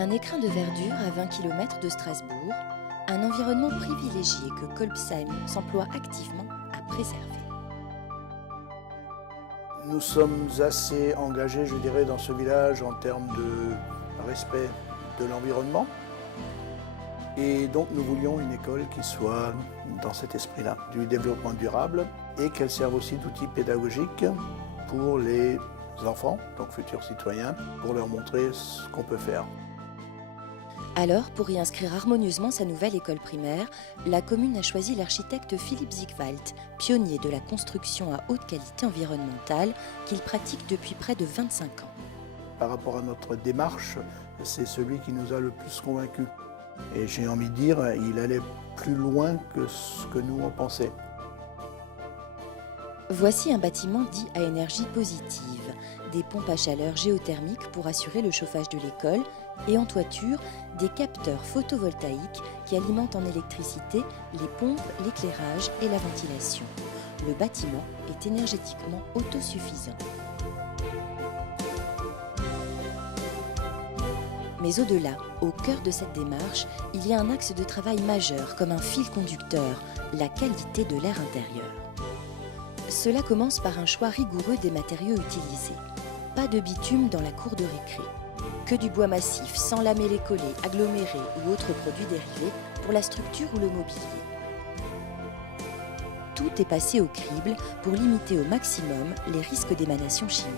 Un écrin de verdure à 20 km de Strasbourg, un environnement privilégié que Kolbsheim s'emploie activement à préserver. Nous sommes assez engagés, je dirais, dans ce village en termes de respect de l'environnement. Et donc nous voulions une école qui soit dans cet esprit-là, du développement durable, et qu'elle serve aussi d'outil pédagogique pour les enfants, donc futurs citoyens, pour leur montrer ce qu'on peut faire. Alors, pour y inscrire harmonieusement sa nouvelle école primaire, la commune a choisi l'architecte Philippe Zigwald, pionnier de la construction à haute qualité environnementale, qu'il pratique depuis près de 25 ans. Par rapport à notre démarche, c'est celui qui nous a le plus convaincus. Et j'ai envie de dire, il allait plus loin que ce que nous on pensait. Voici un bâtiment dit à énergie positive, des pompes à chaleur géothermique pour assurer le chauffage de l'école et en toiture, des capteurs photovoltaïques qui alimentent en électricité les pompes, l'éclairage et la ventilation. Le bâtiment est énergétiquement autosuffisant. Mais au-delà, au cœur de cette démarche, il y a un axe de travail majeur comme un fil conducteur, la qualité de l'air intérieur. Cela commence par un choix rigoureux des matériaux utilisés. Pas de bitume dans la cour de récré. Que du bois massif, sans lamellé collé, aggloméré ou autres produits dérivés pour la structure ou le mobilier. Tout est passé au crible pour limiter au maximum les risques d'émanation chimique.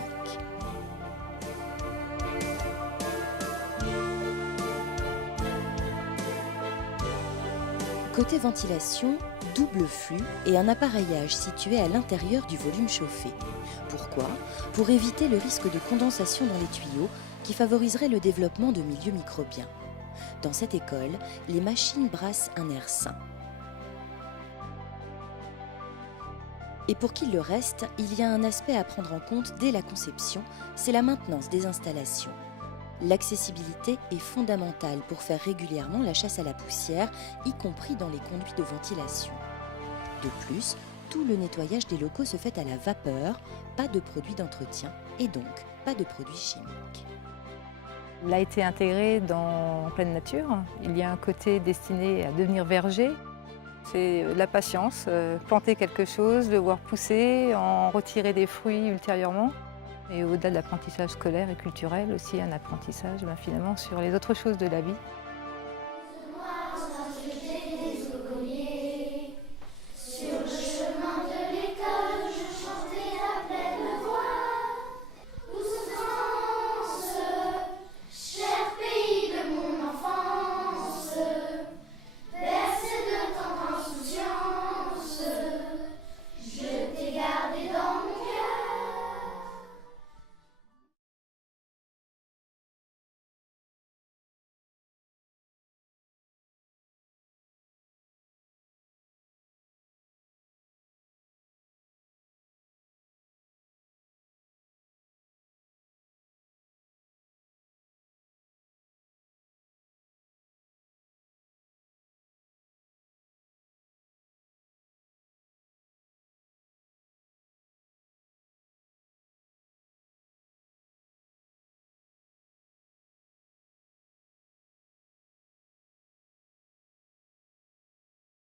Côté ventilation, double flux et un appareillage situé à l'intérieur du volume chauffé. Pourquoi ? Pour éviter le risque de condensation dans les tuyaux qui favoriserait le développement de milieux microbiens. Dans cette école, les machines brassent un air sain. Et pour qu'il le reste, il y a un aspect à prendre en compte dès la conception, c'est la maintenance des installations. L'accessibilité est fondamentale pour faire régulièrement la chasse à la poussière, y compris dans les conduits de ventilation. De plus, tout le nettoyage des locaux se fait à la vapeur, pas de produits d'entretien et donc pas de produits chimiques. Il a été intégré en pleine nature. Il y a un côté destiné à devenir verger. C'est la patience, planter quelque chose, le voir pousser, en retirer des fruits ultérieurement. Et au-delà de l'apprentissage scolaire et culturel, aussi un apprentissage finalement sur les autres choses de la vie.